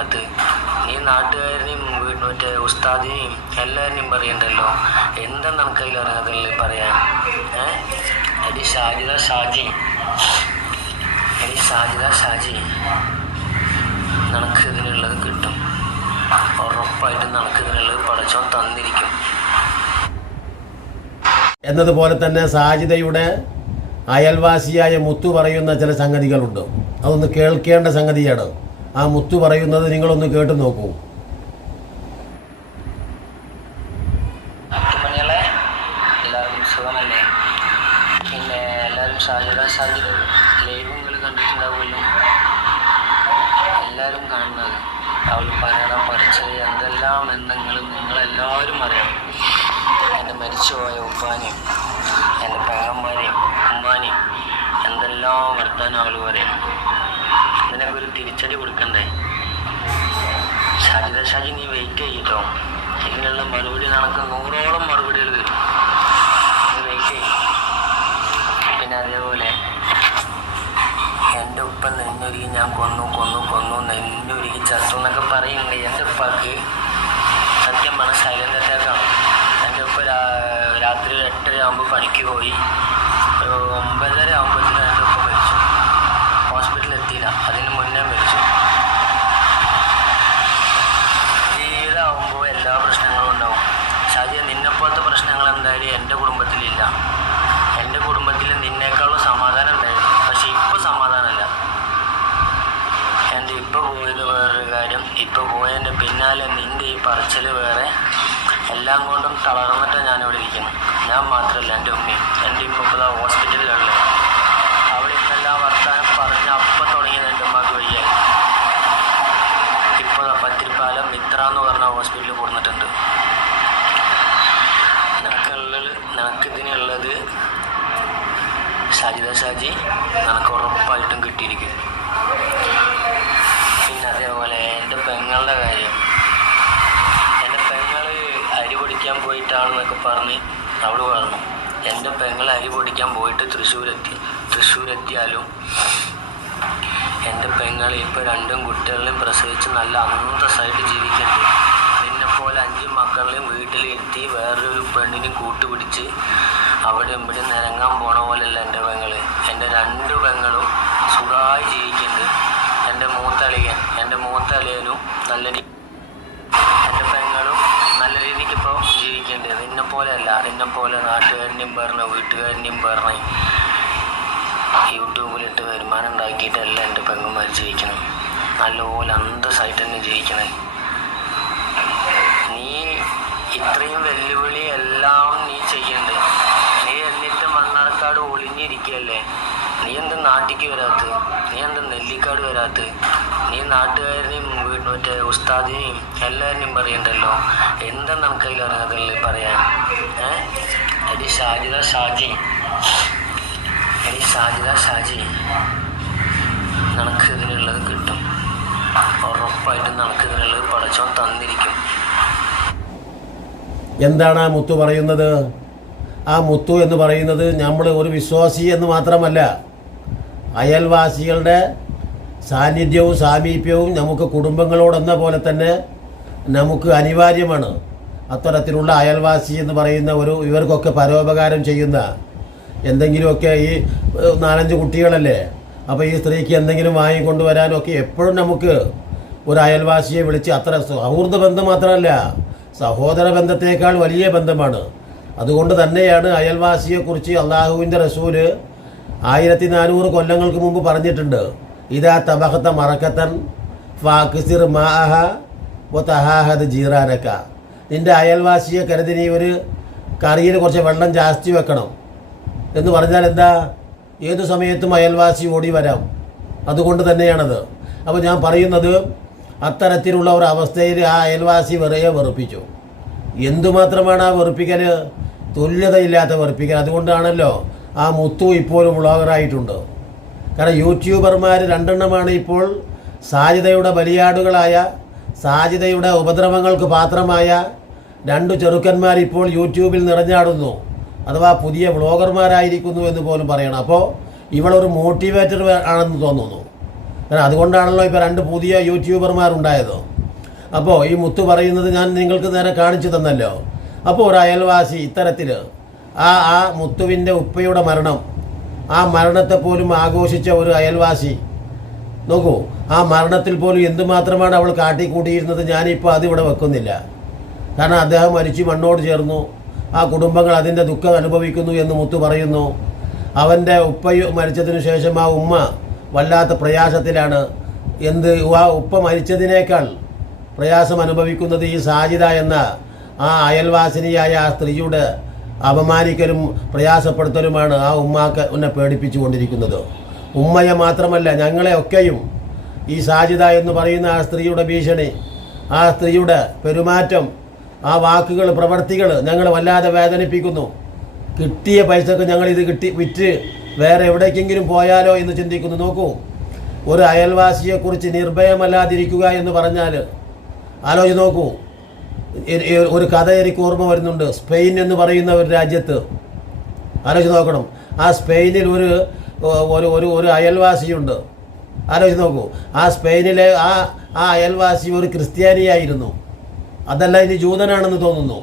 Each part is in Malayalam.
അത് നീ നാട്ടുകാരനെയും മറ്റേ ഉസ്താദിനെയും എല്ലാവരെയും പറയണ്ടല്ലോ. എന്താ നമുക്കതിൽ അറിയാതില്ല പറയാൻ? എടി ഷാജിദ ഷാജി നിനക്ക് ഇതിനുള്ളത് കിട്ടും. ഉറപ്പായിട്ടും നിനക്ക് ഇതിനുള്ളത് പടച്ചോൻ തന്നിരിക്കും. എന്നതുപോലെ തന്നെ സാജിദയുടെ അയൽവാസിയായ മുത്തു പറയുന്ന ചില സംഗതികളുണ്ട്. അതൊന്ന് കേൾക്കേണ്ട സംഗതിയാണ്. ആ മുത്തു പറയുന്നത് നിങ്ങളൊന്ന് കേട്ടു നോക്കൂ. എല്ലാവർക്കും സുഖമല്ലേ? പിന്നെ എല്ലാവരും ഷാജിദ ലൈവുകൾ കണ്ടിട്ടുണ്ടാവുമല്ലോ. എല്ലാവരും കാണുന്നത് അവൾ പറയണം പഠിച്ചത് എന്തെല്ലാം നിങ്ങളെല്ലാവരും അറിയണം. എൻ്റെ മരിച്ചുപോയ ഉപ്പാനെയും എൻ്റെ പെങ്ങന്മാരെയും ഉമ്മാനെയും എന്തെല്ലാം വർത്താനം അവൾ പറയും. ഇതിനൊക്കെ ഒരു തിരിച്ചടി കൊടുക്കണ്ടേ? ഷാജി നീ വെയിറ്റ് ചെയ്യട്ടോ. ഇതിനുള്ള മറുപടി നടക്ക് 100ഓളം മറുപടികൾ വരും. നീ വെയിറ്റ് ചെയ്യും. പിന്നെ അതേപോലെ എൻ്റെ ഉപ്പ നെഞ്ഞൊരുകി ഞാൻ കൊന്നു നെഞ്ഞൊരുകി ചത്തു എന്നൊക്കെ പറയുന്നുണ്ട്. എൻ്റെ ഉപ്പാക്ക് സത്യം പറഞ്ഞ സൈലൻ്റ് അറ്റാക്കാണ്. എൻ്റെ ഉപ്പ രാത്രി 8:30 ആകുമ്പോൾ പണിക്ക് പോയി. ഒരു 9:30 ആകുമ്പോഴത്തേക്കും എൻ്റെ ഉപ്പ മരിച്ചു. ഹോസ്പിറ്റലിൽ എത്തിയില്ല, അതിന് മുന്നേ മരിച്ചു. ജീവിതമാകുമ്പോൾ എല്ലാ പ്രശ്നങ്ങളും ഉണ്ടാവും. ഷാജിയ നിന്നെപ്പോലത്തെ പ്രശ്നങ്ങൾ എന്തായാലും എൻ്റെ കുടുംബത്തിലില്ല. എൻ്റെ കുടുംബത്തിൽ നിന്നേക്കാളും സമാധാനം ഉണ്ടായിരുന്നു. പക്ഷെ ഇപ്പോൾ സമാധാനമല്ല. എൻ്റെ ഇപ്പോൾ പോയത് വേറൊരു കാര്യം. ഇപ്പോൾ പോയതിൻ്റെ പിന്നാലെ നിൻ്റെ ഈ പറച്ചിൽ വേറെ. എല്ലാം കൊണ്ടും തളർന്നിട്ടാണ് ഞാനിവിടെ ഇരിക്കുന്നത്. ഞാൻ മാത്രമല്ല, എൻ്റെ ഉമ്മയും. എൻ്റെ ഉമ്മ ഇപ്പോൾ ഹോസ്പിറ്റലിലുള്ളത്. അവിടെ ഇന്നെല്ലാം വർത്താനം പറഞ്ഞ് അപ്പം തുടങ്ങിയത് എൻ്റെ ഉമ്മക്ക് വയ്യായി. ഇപ്പോൾ പത്തിരിപ്പാലം മിത്ര എന്ന് പറഞ്ഞ ഹോസ്പിറ്റലിൽ കൊടുത്തിട്ടുണ്ട്. നിനക്കിതിനുള്ളത് ഷാജി നിനക്ക് ഉറപ്പായിട്ടും കിട്ടിയിരിക്കും. പിന്നെ അതേപോലെ എൻ്റെ പെങ്ങളുടെ കാര്യം. എൻ്റെ പെങ്ങൾ അരി പൊടിക്കാൻ പോയിട്ടാണെന്നൊക്കെ പറഞ്ഞ് അവള് പറഞ്ഞു. എൻ്റെ പെങ്ങൾ അരി പൊടിക്കാൻ പോയിട്ട് തൃശ്ശൂരെത്തിയാലും എൻ്റെ പെങ്ങൾ ഇപ്പോൾ 2 കുട്ടികളെയും പ്രസവിച്ച് നല്ല അന്തസ്സായിട്ട് ജീവിക്കുന്നുണ്ട്. നിന്നെപ്പോലെ 5 മക്കളെയും വീട്ടിലിരുത്തി വേറൊരു പെണ്ണിനെയും കൂട്ടുപിടിച്ച് അവിടെ ഇവിടെ നിരങ്ങാൻ പോണ പോലെയല്ല എൻ്റെ പെങ്ങൾ. എൻ്റെ 2 പെങ്ങളും സുഖമായി ജീവിക്കുന്നുണ്ട്. എൻ്റെ മൂത്ത അളിയനും എൻ്റെ പെങ്ങളും നല്ല രീതിക്ക് ഇപ്പോൾ ജീവിക്കുന്നുണ്ട്. നിന്നെപ്പോലെയല്ല. നിന്നെപ്പോലെ നാട്ടുകാരനെയും പറഞ്ഞ് വീട്ടുകാരനെയും പറഞ്ഞ് യൂട്യൂബിലിട്ട് വരുമാനം ഉണ്ടാക്കിയിട്ടല്ല എൻ്റെ പെങ്ങന്മാർ ജീവിക്കണം. നല്ലപോലെ അന്തസ്സായിട്ട് തന്നെ ജീവിക്കണം. നീ ഇത്രയും വെല്ലുവിളി എല്ലാം നീ ചെയ്യണ്ട്. നീ എന്നിട്ട് മണ്ണാർക്കാട് ഒളിഞ്ഞിരിക്കുകയല്ലേ? നീ എന്താ നാട്ടിലേക്ക് വരാത്ത? നീ എന്താ നെല്ലിക്കാട് വരാത്ത? നീ നാട്ടുകാരനെയും മറ്റേ ഉസ്താദിനെയും എല്ലാവരെയും പറയണ്ടല്ലോ. എന്താ നമുക്കതിൽ അറിയാതില്ല പറയാൻ? എടി ഷാജിദ ഷാജി നിനക്ക് ഇതിനുള്ളത് കിട്ടും. ഉറപ്പായിട്ടും നിനക്ക് ഇതിനുള്ളത് പടച്ചോൻ തന്നിരിക്കും. എന്താണ് ആ മുത്തു പറയുന്നത്? ആ മുത്തു എന്ന് പറയുന്നത് നമ്മൾ ഒരു വിശ്വാസി എന്ന് മാത്രമല്ല, അയൽവാസികളുടെ സാന്നിധ്യവും സാമീപ്യവും നമുക്ക് കുടുംബങ്ങളോടെന്ന പോലെ തന്നെ നമുക്ക് അനിവാര്യമാണ്. അത്തരത്തിലുള്ള അയൽവാസി എന്ന് പറയുന്ന ഇവർക്കൊക്കെ പരോപകാരം ചെയ്യുന്ന എന്തെങ്കിലുമൊക്കെ ഈ 4-5 കുട്ടികളല്ലേ, അപ്പോൾ ഈ സ്ത്രീക്ക് എന്തെങ്കിലും വാങ്ങിക്കൊണ്ടുവരാനൊക്കെ എപ്പോഴും നമുക്ക് ഒരു അയൽവാസിയെ വിളിച്ച് അത്ര സൗഹൃദ ബന്ധം മാത്രമല്ല, സഹോദര ബന്ധത്തേക്കാൾ വലിയ ബന്ധമാണ്. അതുകൊണ്ട് തന്നെയാണ് അയൽവാസിയെക്കുറിച്ച് അള്ളാഹുവിൻ്റെ റസൂല് 1400 കൊല്ലങ്ങൾക്ക് മുമ്പ് പറഞ്ഞിട്ടുണ്ട്. ഇതാ തബഹത്ത മറക്കത്തൻ ഫാക്സിർ മാഅഹ വതഹാഹദ് ജീറാനക. നിൻ്റെ അയൽവാസിയെ കരുതി നീ ഒരു കറിയിൽ കുറച്ച് വെള്ളം ജാസ്തി വെക്കണം എന്ന് പറഞ്ഞാൽ എന്താ? ഏതു സമയത്തും അയൽവാസി ഓടി വരാം. അതുകൊണ്ട് തന്നെയാണത്. അപ്പോൾ ഞാൻ പറയുന്നത്, അത്തരത്തിലുള്ള ഒരു അവസ്ഥയിൽ ആ അയൽവാസി വെറുപ്പിച്ചു. എന്തുമാത്രമാണ് ആ വെറുപ്പിക്കൽ? തുല്യതയില്ലാത്ത വെറുപ്പിക്കൽ. അതുകൊണ്ടാണല്ലോ ആ മുത്തു ഇപ്പോഴും വ്ളോഗറായിട്ടുണ്ട്. കാരണം യൂട്യൂബർമാർ 2 എണ്ണമാണ് ഇപ്പോൾ സാജിദയുടെ ബലിയാടുകളായ, സാജിദയുടെ ഉപദ്രവങ്ങൾക്ക് പാത്രമായ 2 ചെറുക്കന്മാർ ഇപ്പോൾ യൂട്യൂബിൽ നിറഞ്ഞാടുന്നു. അഥവാ പുതിയ വ്ളോഗർമാരായിരിക്കുന്നു എന്ന് പോലും പറയണം. അപ്പോൾ ഇവളൊരു മോട്ടിവേറ്റർ ആണെന്ന് തോന്നുന്നു. കാരണം അതുകൊണ്ടാണല്ലോ ഇപ്പോൾ 2 പുതിയ യൂട്യൂബർമാരുണ്ടായത്. അപ്പോൾ ഈ മുത്ത് പറയുന്നത് ഞാൻ നിങ്ങൾക്ക് നേരെ കാണിച്ചു തന്നല്ലോ. അപ്പോൾ ഒരു അയൽവാസി ഇത്തരത്തിൽ ആ മുത്തുവിൻ്റെ ഉപ്പയുടെ മരണം, ആ മരണത്തെ പോലും ആഘോഷിച്ച ഒരു അയൽവാസി നോക്കൂ, ആ മരണത്തിൽ പോലും എന്തുമാത്രമാണ് അവൾ കാട്ടിക്കൂട്ടിയിരുന്നത്. ഞാനിപ്പോൾ അതിവിടെ വെക്കുന്നില്ല. കാരണം അദ്ദേഹം മരിച്ച് മണ്ണോട് ചേർന്നു, ആ കുടുംബങ്ങൾ അതിൻ്റെ ദുഃഖം അനുഭവിക്കുന്നു എന്ന് മുത്ത് പറയുന്നു. അവൻ്റെ ഉപ്പ മരിച്ചതിന് ശേഷം ആ ഉമ്മ വല്ലാത്ത പ്രയാസത്തിലാണ്. ആ ഉപ്പ മരിച്ചതിനേക്കാൾ പ്രയാസം അനുഭവിക്കുന്നത് ഈ സാജിദ എന്ന ആ അയൽവാസിനിയായ ആ സ്ത്രീയുടെ അപമാനിക്കലും പ്രയാസപ്പെടുത്തലുമാണ് ആ ഉമ്മാക്ക് എന്നെ പേടിപ്പിച്ചു കൊണ്ടിരിക്കുന്നത്. ഉമ്മയെ മാത്രമല്ല ഞങ്ങളെ ഒക്കെയും ഈ സാജിദ എന്ന് പറയുന്ന ആ സ്ത്രീയുടെ ഭീഷണി, ആ സ്ത്രീയുടെ പെരുമാറ്റം, ആ വാക്കുകൾ, പ്രവർത്തികൾ ഞങ്ങൾ വല്ലാതെ വേദനിപ്പിക്കുന്നു. കിട്ടിയ പൈസക്ക് ഞങ്ങളിത് വിറ്റ് വേറെ എവിടേക്കെങ്കിലും പോയാലോ എന്ന് ചിന്തിക്കുന്നു. നോക്കൂ, ഒരു അയൽവാസിയെക്കുറിച്ച് നിർഭയമല്ലാതിരിക്കുക എന്ന് പറഞ്ഞാൽ ആലോചിച്ച് നോക്കൂ. ഒരു കഥ എനിക്ക് ഓർമ്മ വരുന്നുണ്ട്. സ്പെയിൻ എന്ന് പറയുന്ന ഒരു രാജ്യത്ത് ആലോചിച്ച് നോക്കണം. ആ സ്പെയിനിൽ ഒരു അയൽവാസിയുണ്ട്. ആലോചിച്ച് നോക്കൂ. ആ സ്പെയിനിലെ ആ അയൽവാസി ഒരു ക്രിസ്ത്യാനിയായിരുന്നു. അതല്ല, ഇനി ജൂതനാണെന്ന് തോന്നുന്നു.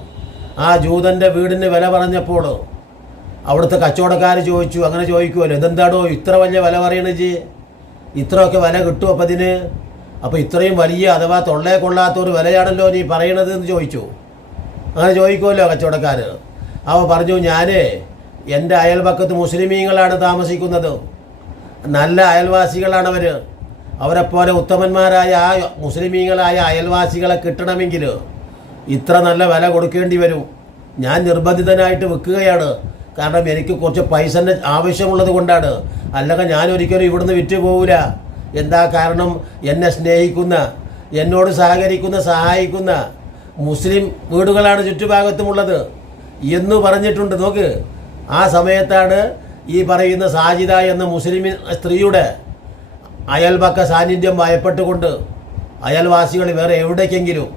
ആ ജൂതൻ്റെ വീടിന് വില പറഞ്ഞപ്പോൾ അവിടുത്തെ കച്ചവടക്കാർ ചോദിച്ചു, അങ്ങനെ ചോദിക്കുമല്ലോ, ഇതെന്താടോ ഇത്ര വലിയ വില പറയണത്, ഇത്രയൊക്കെ വില കിട്ടും അപ്പം ഇതിന്? അപ്പോൾ ഇത്രയും വലിയ അഥവാ തൊള്ളയെ കൊള്ളാത്തൊരു വിലയാണല്ലോ നീ പറയണത് എന്ന് ചോദിച്ചു. അങ്ങനെ ചോദിക്കുമല്ലോ കച്ചവടക്കാർ. അവ പറഞ്ഞു, ഞാൻ എൻ്റെ അയൽപക്കത്ത് മുസ്ലിമീങ്ങളാണ് താമസിക്കുന്നത്, നല്ല അയൽവാസികളാണവർ. അവരെപ്പോലെ ഉത്തമന്മാരായ ആ മുസ്ലിമീങ്ങളായ അയൽവാസികളെ കിട്ടണമെങ്കിൽ ഇത്ര നല്ല വില കൊടുക്കേണ്ടി വരും. ഞാൻ നിർബന്ധിതനായിട്ട് വിൽക്കുകയാണ്. കാരണം എനിക്ക് കുറച്ച് പൈസൻ്റെ ആവശ്യമുള്ളത് കൊണ്ടാണ്. അല്ലെങ്കിൽ ഞാൻ ഒരിക്കലും ഇവിടുന്ന് വിറ്റ് പോവില്ല. എന്താ കാരണം? എന്നെ സ്നേഹിക്കുന്ന, എന്നോട് സഹകരിക്കുന്ന, സഹായിക്കുന്ന മുസ്ലിം വീടുകളാണ് ചുറ്റുഭാഗത്തുമുള്ളത് എന്ന് പറഞ്ഞിട്ടുണ്ട്. നോക്ക്, ആ സമയത്താണ് ഈ പറയുന്ന സാജിദ എന്ന മുസ്ലിം സ്ത്രീയുടെ അയൽപക്ക സാന്നിധ്യം ഭയപ്പെട്ടുകൊണ്ട് അയൽവാസികൾ വേറെ എവിടേക്കെങ്കിലും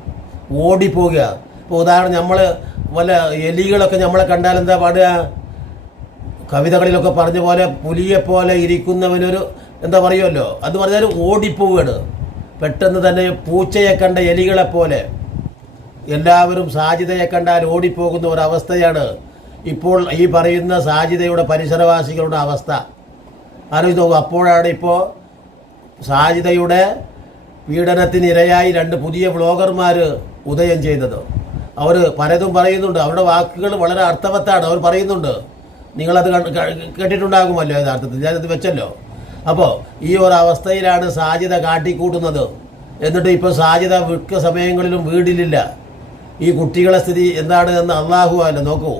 ഓടിപ്പോവുക. ഇപ്പോൾ ഉദാഹരണം, നമ്മൾ വല്ല എലികളൊക്കെ നമ്മളെ കണ്ടാൽ എന്താ പാടുക? കവിതകളിലൊക്കെ പറഞ്ഞ പോലെ പുലിയെപ്പോലെ ഇരിക്കുന്നവനൊരു എന്താ പറയുമല്ലോ, അത് പറഞ്ഞാൽ ഓടിപ്പോവുകയാണ്. പെട്ടെന്ന് തന്നെ പൂച്ചയെ കണ്ട എലികളെപ്പോലെ എല്ലാവരും സാജിദയെ കണ്ടാൽ ഓടിപ്പോകുന്ന ഒരവസ്ഥയാണ് ഇപ്പോൾ ഈ പറയുന്ന സാജിദയുടെ പരിസരവാസികളുടെ അവസ്ഥ. ആലോചിച്ച് നോക്കൂ. അപ്പോഴാണ് ഇപ്പോൾ സാജിദയുടെ പീഡനത്തിനിരയായി 2 പുതിയ വ്ളോഗർമാർ ഉദയം ചെയ്തത്. അവർ പലതും പറയുന്നുണ്ട്. അവരുടെ വാക്കുകൾ വളരെ അർത്ഥവത്താണ്. അവർ പറയുന്നുണ്ട്, നിങ്ങളത് കേട്ടിട്ടുണ്ടാകുമല്ലോ യഥാർത്ഥത്തിൽ, ഞാനത് വെച്ചല്ലോ. അപ്പോൾ ഈ ഒരു അവസ്ഥയിലാണ് സാജിദ കാട്ടിക്കൂട്ടുന്നത്. എന്നിട്ട് ഇപ്പോൾ സാജിദ മിക്ക സമയങ്ങളിലും വീട്ടിലില്ല. ഈ കുട്ടികളെ സ്ഥിതി എന്താണ് എന്ന് അള്ളാഹു അല്ല. നോക്കൂ,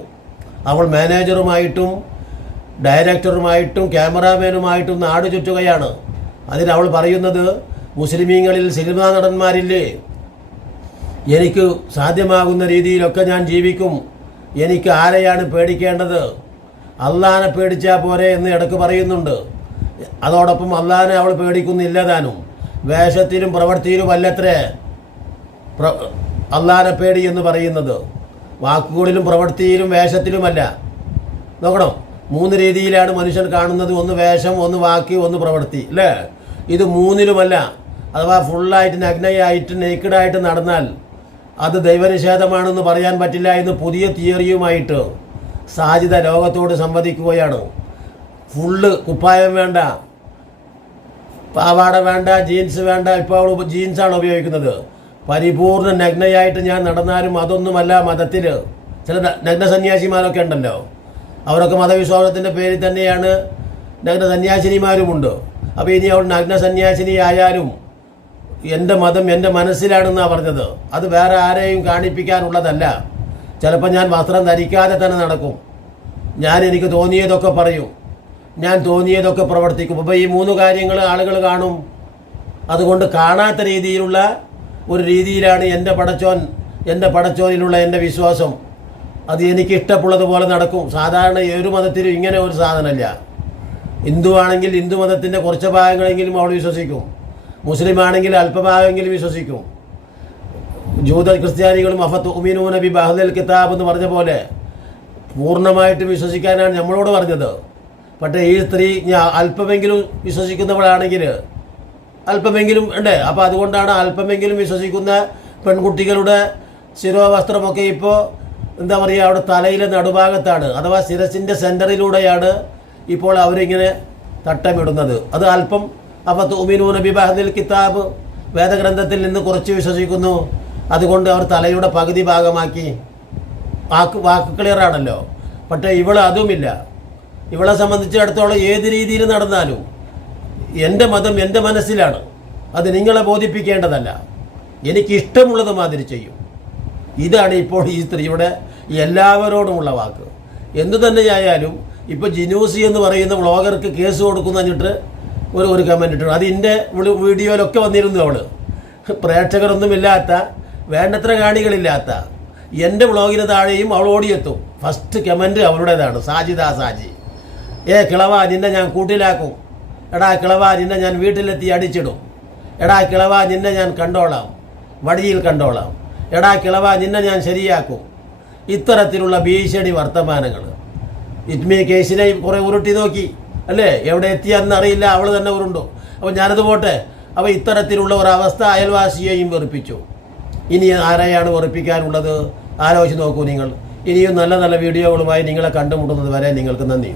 അവൾ മാനേജറുമായിട്ടും ഡയറക്ടറുമായിട്ടും ക്യാമറാമാനുമായിട്ടും നാട് ചുറ്റുകയാണ്. അതിന് അവൾ പറയുന്നത്, മുസ്ലിമീങ്ങളിൽ സിനിമാ നടന്മാരില്ലേ, എനിക്ക് സാധ്യമാകുന്ന രീതിയിലൊക്കെ ഞാൻ ജീവിക്കും, എനിക്ക് ആരെയാണ് പേടിക്കേണ്ടത്, അള്ളാനെ പേടിച്ചാൽ പോരെ എന്ന് ഇടയ്ക്ക് പറയുന്നുണ്ട്. അതോടൊപ്പം അള്ളാനെ അവൾ പേടിക്കുന്നില്ല താനും. വേഷത്തിലും പ്രവൃത്തിയിലും അല്ലത്രേ അള്ളാനെ പേടി എന്ന് പറയുന്നത്. വാക്കുകളിലും പ്രവൃത്തിയിലും വേഷത്തിലുമല്ല. നോക്കണം, 3 രീതിയിലാണ് മനുഷ്യൻ കാണുന്നത്. ഒന്ന് വേഷം, ഒന്ന് വാക്ക്, ഒന്ന് പ്രവൃത്തി, അല്ലേ? ഇത് 3ലുമല്ല. അഥവാ ഫുള്ളായിട്ട് നഗ്നയായിട്ട് നേക്കഡായിട്ട് നടന്നാൽ അത് ദൈവനിഷേധമാണെന്ന് പറയാൻ പറ്റില്ല എന്ന് പുതിയ തിയറിയുമായിട്ട് സാജിദ ലോകത്തോട് സംവദിക്കുകയാണ്. ഫുള്ള് കുപ്പായം വേണ്ട, പാവാട വേണ്ട, ജീൻസ് വേണ്ട. ഇപ്പോൾ അവൾ ജീൻസാണ് ഉപയോഗിക്കുന്നത്. പരിപൂർണ്ണ നഗ്നയായിട്ട് ഞാൻ നടന്നാലും അതൊന്നുമല്ല മതത്തിൽ. ചില നഗ്ന സന്യാസിമാരൊക്കെ ഉണ്ടല്ലോ, അവരൊക്കെ മതവിശ്വാസത്തിൻ്റെ പേരിൽ തന്നെയാണ് നഗ്ന സന്യാസിനിമാരുമുണ്ട്. അപ്പോൾ ഇനി അവൾ നഗ്ന സന്യാസിനി ആയാലും എൻ്റെ മതം എൻ്റെ മനസ്സിലാണെന്നാണ് പറഞ്ഞത്. അത് വേറെ ആരെയും കാണിപ്പിക്കാനുള്ളതല്ല. ചിലപ്പോൾ ഞാൻ വസ്ത്രം ധരിക്കാതെ തന്നെ നടക്കും. എനിക്ക് തോന്നിയതൊക്കെ പറയും, ഞാൻ തോന്നിയതൊക്കെ പ്രവർത്തിക്കും. അപ്പോൾ ഈ 3 കാര്യങ്ങൾ ആളുകൾ കാണും. അതുകൊണ്ട് കാണാത്ത രീതിയിലുള്ള ഒരു രീതിയിലാണ് എൻ്റെ പടച്ചോനിലുള്ള എൻ്റെ വിശ്വാസം. അത് എനിക്ക് ഇഷ്ടമുള്ളതുപോലെ നടക്കും. സാധാരണ ഒരു മതത്തിലും ഇങ്ങനെ ഒരു സാധനമല്ല. ഹിന്ദു ആണെങ്കിൽ ഹിന്ദു മതത്തിൻ്റെ കുറച്ച് ഭാഗങ്ങളെങ്കിലും അവൾ വിശ്വസിക്കും. മുസ്ലിം ആണെങ്കിൽ അല്പഭാഗമെങ്കിലും വിശ്വസിക്കും. ജൂത ക്രിസ്ത്യാനികളും അഫതുമിനൂന ബി ബഅദിൽ കിതാബ് എന്ന് പറഞ്ഞ പോലെ പൂർണ്ണമായിട്ടും വിശ്വസിക്കാനാണ് നമ്മളോട് പറഞ്ഞത്. പക്ഷേ ഈ സ്ത്രീ അല്പമെങ്കിലും വിശ്വസിക്കുന്നവളാണെങ്കിൽ അല്പമെങ്കിലും ഉണ്ട്. അപ്പോൾ അതുകൊണ്ടാണ് അല്പമെങ്കിലും വിശ്വസിക്കുന്ന പെൺകുട്ടികളുടെ ശിരോവസ്ത്രമൊക്കെ ഇപ്പോൾ എന്താ പറയുക, അവിടെ തലയിലെ നടുഭാഗത്താണ്, അഥവാ ശിരസിൻ്റെ സെൻറ്ററിലൂടെയാണ് ഇപ്പോൾ അവരിങ്ങനെ തട്ടമിടുന്നത്. അത് അല്പം. അപ്പോൾ തുഅ്മിനൂന ബിബഅദിൽ കിതാബ്, വേദഗ്രന്ഥത്തിൽ നിന്ന് കുറച്ച് വിശ്വസിക്കുന്നു, അതുകൊണ്ട് അവർ തലയുടെ പകുതി ഭാഗമാക്കി. വാക്ക് ക്ലിയറാണല്ലോ. പക്ഷേ ഇവൾ അതുമില്ല. ഇവളെ സംബന്ധിച്ചിടത്തോളം ഏത് രീതിയിൽ നടന്നാലും എൻ്റെ മതം എൻ്റെ മനസ്സിലാണ്, അത് നിങ്ങളെ ബോധിപ്പിക്കേണ്ടതല്ല, എനിക്കിഷ്ടമുള്ളത് മാതിരി ചെയ്യും. ഇതാണ് ഇപ്പോൾ ഈ സ്ത്രീയുടെ എല്ലാവരോടുമുള്ള വാക്ക്. എന്തു തന്നെയായാലും ഇപ്പോൾ ജിനൂസി എന്ന് പറയുന്ന വ്ളോഗർക്ക് കേസ് കൊടുക്കുന്നു എന്നിട്ട് ഒരു കമൻറ്റ് ഇട്ടു. അത് എൻ്റെ വീഡിയോയിലൊക്കെ വന്നിരുന്നു. അവൾ പ്രേക്ഷകരൊന്നുമില്ലാത്ത, വേണ്ടത്ര കാണികളില്ലാത്ത എൻ്റെ വ്ളോഗിന് താഴെയും അവൾ ഓടിയെത്തും. ഫസ്റ്റ് കമൻറ്റ് അവളുടേതാണ്, സാജി. കിളവ നിന്നെ ഞാൻ കൂട്ടിലാക്കും, എടാ കിളവ നിന്നെ ഞാൻ വീട്ടിലെത്തി അടിച്ചിടും, എടാ കിളവ നിന്നെ ഞാൻ കണ്ടോളാം, വടിയിൽ കണ്ടോളാം, എടാ കിളവ നിന്നെ ഞാൻ ശരിയാക്കും. ഇത്തരത്തിലുള്ള ഭീഷണി വർത്തമാനങ്ങൾ. ഇറ്റ്മി കേസിനെ കുറേ ഉരുട്ടി നോക്കി അല്ലേ, എവിടെ എത്തിയെന്ന് അറിയില്ല, അവൾ തന്നെ ഉരുണ്ടു. അപ്പോൾ ഞാനത് പോട്ടെ. അപ്പോൾ ഇത്തരത്തിലുള്ള ഒരവസ്ഥ അയൽവാസിയെയും വെറുപ്പിച്ചു. ഇനി ആരെയാണ് വെറുപ്പിക്കാനുള്ളത്? ആലോചിച്ച് നോക്കൂ നിങ്ങൾ. ഇനിയും നല്ല നല്ല വീഡിയോകളുമായി നിങ്ങളെ കണ്ടുമുട്ടുന്നത് വരെ നിങ്ങൾക്ക് നന്ദി.